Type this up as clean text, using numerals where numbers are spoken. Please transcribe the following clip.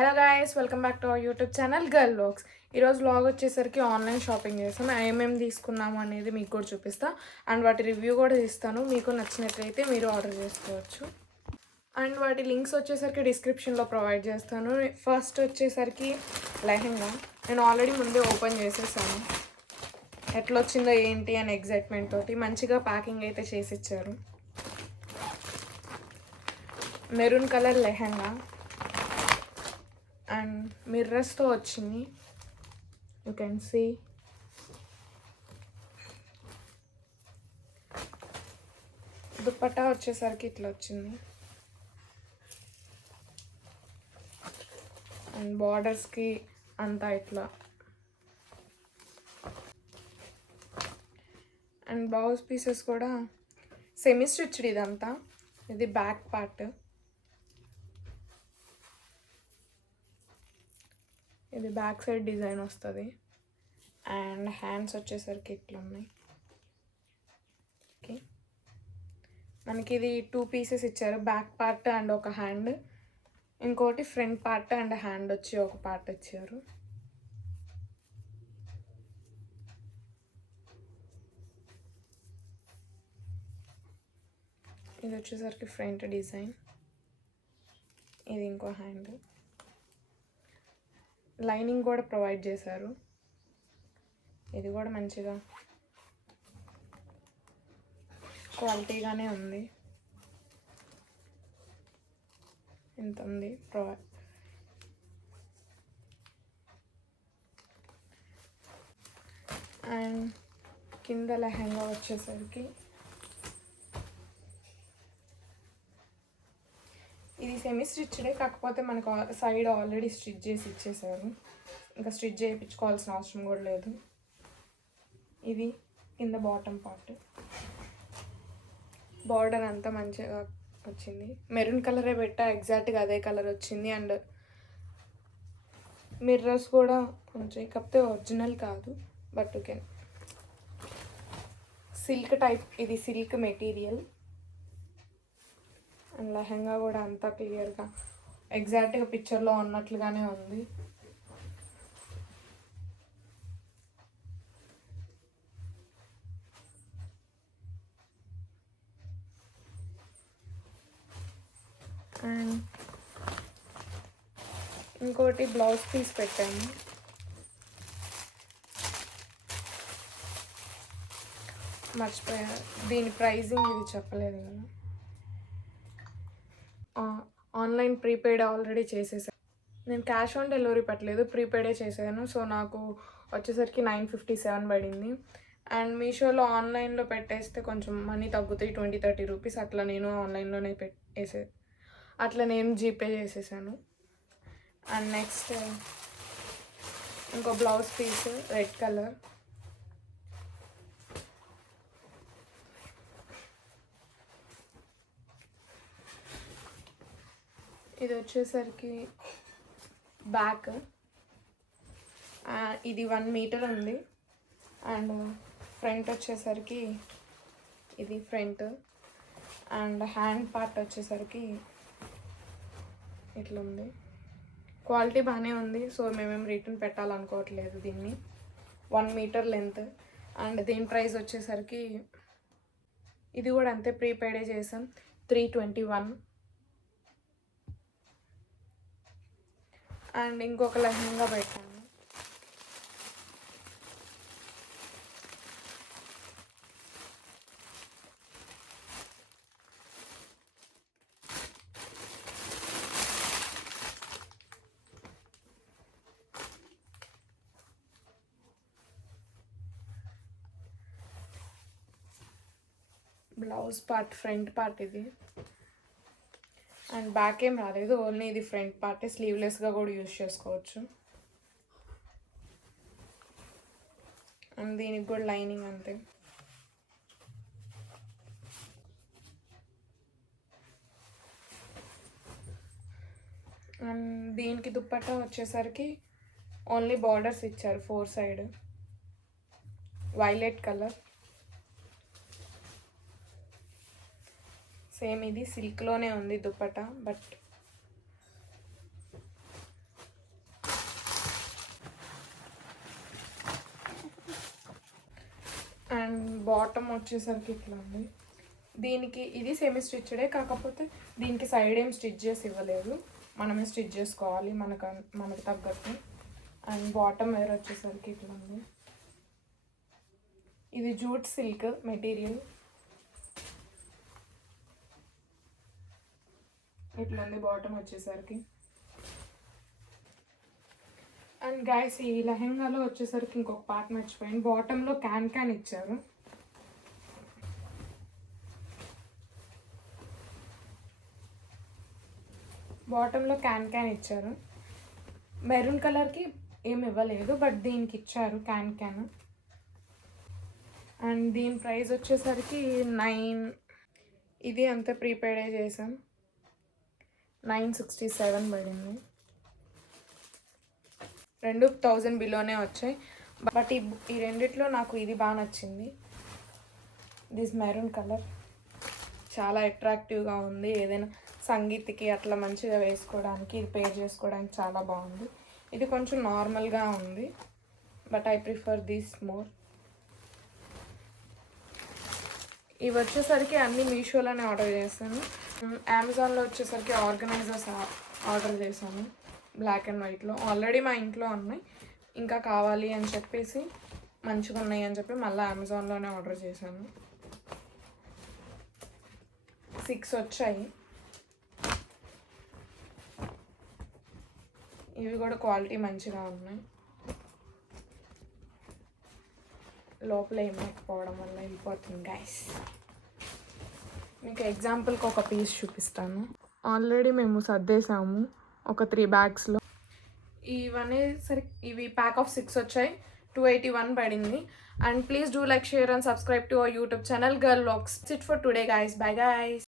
Hello guys, welcome back to our YouTube channel girl vlogs. ఈరోజు vlog వచ్చేసరికి online shopping చేస్తాను. ఏమేమి తీసుకున్నాము అనేది మీకు కూడా చూపిస్తా అండ్ వాటి రివ్యూ కూడా ఇస్తాను. మీకు నచ్చినట్లయితే మీరు ఆర్డర్ చేసుకోవచ్చు. అండ్ వాటి లింక్స్ వచ్చేసరికి డిస్క్రిప్షన్లో ప్రొవైడ్ చేస్తాను. ఫస్ట్ వచ్చేసరికి లెహెంగా నేను ఆల్రెడీ ముందే ఓపెన్ చేసేసాను. ఎట్లా వచ్చిందో ఏంటి అని ఎగ్జైట్మెంట్ తోటి మంచిగా ప్యాకింగ్ అయితే చేసి ఇచ్చారు. మెరూన్ కలర్ లెహెంగా అండ్ మిర్రర్స్తో వచ్చింది. యూ కెన్ సీ దుప్పట్టా వచ్చేసరికి ఇట్లా వచ్చింది అండ్ బార్డర్స్కి అంతా ఇట్లా అండ్ బ్లౌజ్ పీసెస్ కూడా సెమీ స్టిచ్డ్. ఇదంతా ఇది బ్యాక్ పార్ట్, ఇది బ్యాక్ సైడ్ డిజైన్ వస్తుంది అండ్ హ్యాండ్స్ వచ్చేసరికి ఇట్లా ఉన్నాయి. ఓకే, మనకి ఇది 2 పీసెస్ ఇచ్చారు, బ్యాక్ పార్ట్ అండ్ ఒక హ్యాండ్, ఇంకోటి ఫ్రంట్ పార్ట్ అండ్ హ్యాండ్ వచ్చి ఒక పార్ట్ ఇచ్చారు. ఇది వచ్చేసరికి ఫ్రంట్ డిజైన్, ఇది ఇంకో హ్యాండ్. లైనింగ్ కూడా ప్రొవైడ్ చేశారు. ఇది కూడా మంచిగా క్వాలిటీగానే ఉంది. ఎంత ఉంది ప్రొవైడ్. అండ్ కింద లెహంగా వచ్చేసరికి ఇది సెమీ స్టిచ్డే, కాకపోతే మనకు సైడ్ ఆల్రెడీ స్టిచ్ చేసి ఇచ్చేసారు, ఇంకా స్టిచ్ చేయించుకోవాల్సిన అవసరం కూడా లేదు. ఇది కింద బాటమ్ పార్ట్, బార్డర్ అంతా మంచిగా వచ్చింది. మెరూన్ కలరే పెట్టా, ఎగ్జాక్ట్గా అదే కలర్ వచ్చింది. అండ్ మిర్రర్స్ కూడా కొంచెం, కాకపోతే ఒరిజినల్ కాదు, బట్ ఓకే. సిల్క్ టైప్, ఇది సిల్క్ మెటీరియల్. అండ్ లెహంగా కూడా అంతా క్లియర్గా ఎగ్జాక్ట్గా పిక్చర్లో ఉన్నట్లుగానే ఉంది. అండ్ ఇంకోటి బ్లౌజ్ పీస్ పెట్టాము. మర్చిపోయా, దీని ప్రైజింగ్ ఇది చెప్పలేదు కదా. ఆన్లైన్ ప్రీపెయిడ్ ఆల్రెడీ చేసేసాను. నేను క్యాష్ ఆన్ డెలివరీ పెట్టలేదు, ప్రీపెయిడే చేశాను. సో నాకు వచ్చేసరికి 957 పడింది. అండ్ మీషోలో ఆన్లైన్లో పెట్టేస్తే కొంచెం మనీ తగ్గుతాయి, 20-30 రూపీస్. అట్లా నేను ఆన్లైన్లోనే అట్లా నేను జీపే చేసేసాను. అండ్ నెక్స్ట్ ఇంకో బ్లౌజ్ పీస్ రెడ్ కలర్, ఇది వచ్చేసరికి బ్యాక్, ఇది 1 మీటర్ ఉంది. అండ్ ఫ్రంట్ వచ్చేసరికి ఇది ఫ్రంట్ అండ్ హ్యాండ్ పార్ట్ వచ్చేసరికి ఇట్లా ఉంది. క్వాలిటీ బాగానే ఉంది, సో మేమేం రిటర్న్ పెట్టాలనుకోవట్లేదు దీన్ని. 1 మీటర్ లెంత్. అండ్ దీని ప్రైస్ వచ్చేసరికి ఇది కూడా అంతే, ప్రీపెయిడే చేసాం, 321. అండ్ ఇంకొక లెహంగా పెట్టాను. బ్లౌజ్ పార్ట్ ఫ్రంట్ పార్ట్ ఇది. అండ్ బ్యాక్ ఏం రాలేదు, ఓన్లీ ఇది ఫ్రంట్ పార్టే, స్లీవ్లెస్గా కూడా యూజ్ చేసుకోవచ్చు. అండ్ దీనికి కూడా లైనింగ్ అంతే. అండ్ దీనికి దుప్పట్టా వచ్చేసరికి ఓన్లీ బార్డర్స్ ఇచ్చారు 4 సైడ్, వైలెట్ కలర్. సేమ్ ఇది సిల్క్లోనే ఉంది దుపట్టా, బట్ బాటమ్ వచ్చేసరికి ఇట్లా ఉంది. దీనికి ఇది సెమీ స్టిచ్డే, కాకపోతే దీనికి సైడ్ ఏం స్టిచ్ చేసి ఇవ్వలేదు, మనమే స్టిచ్ చేసుకోవాలి మనకు తగ్గట్టు. అండ్ బాటమ్ వేర్ వచ్చేసరికి ఇట్లా ఉంది. ఇది జూట్ సిల్క్ మెటీరియల్, ఇట్లా ఉంది బాటమ్ వచ్చేసరికి. అండ్ గైస్ ఈ లెహెంగాలో వచ్చేసరికి ఇంకొక పార్ట్ మర్చిపోయింది, బాటంలో క్యాన్ ఇచ్చారు. బాటంలో క్యాన్ ఇచ్చారు. మెరూన్ కలర్కి ఏమి ఇవ్వలేదు, బట్ దీనికి ఇచ్చారు క్యాన్. అండ్ దీని ప్రైస్ వచ్చేసరికి 9, ఇది అంతా ప్రీపెయిడే చేసాం, 967 పడింది. 2000 బిలోనే వచ్చాయి. బట్ ఈ రెండిట్లో నాకు ఇది బాగా నచ్చింది. దిస్ మెరూన్ కలర్ చాలా అట్రాక్టివ్గా ఉంది, ఏదైనా సంగీత్కి అట్లా మంచిగా వేసుకోవడానికి, ఇది పేర్ చేసుకోవడానికి చాలా బాగుంది. ఇది కొంచెం నార్మల్గా ఉంది, but I prefer this more. ఇవి వచ్చేసరికి అన్నీ మీషోలోనే ఆర్డర్ చేశాను. అమెజాన్లో వచ్చేసరికి ఆర్గనైజర్స్ ఆర్డర్ చేశాను, బ్లాక్ అండ్ వైట్లో. ఆల్రెడీ మా ఇంట్లో ఉన్నాయి, ఇంకా కావాలి అని చెప్పేసి, మంచిగా ఉన్నాయి అని చెప్పి మళ్ళీ అమెజాన్లోనే ఆర్డర్ చేశాను. 6 వచ్చాయి. ఇవి కూడా క్వాలిటీ మంచిగా ఉన్నాయి, లోపల ఏమైపోవడం వల్ల వెళ్ళిపోతుంది గైస్. మీకు ఎగ్జాంపుల్కి ఒక పీస్ చూపిస్తాను. ఆల్రెడీ మేము సర్దేశాము ఒక 3 బ్యాగ్స్లో. ఇవి ప్యాక్ ఆఫ్ 6 వచ్చాయి, 281 పడింది. And please do like, share and subscribe to our YouTube channel girl vlogs. It's it for today guys. Bye guys.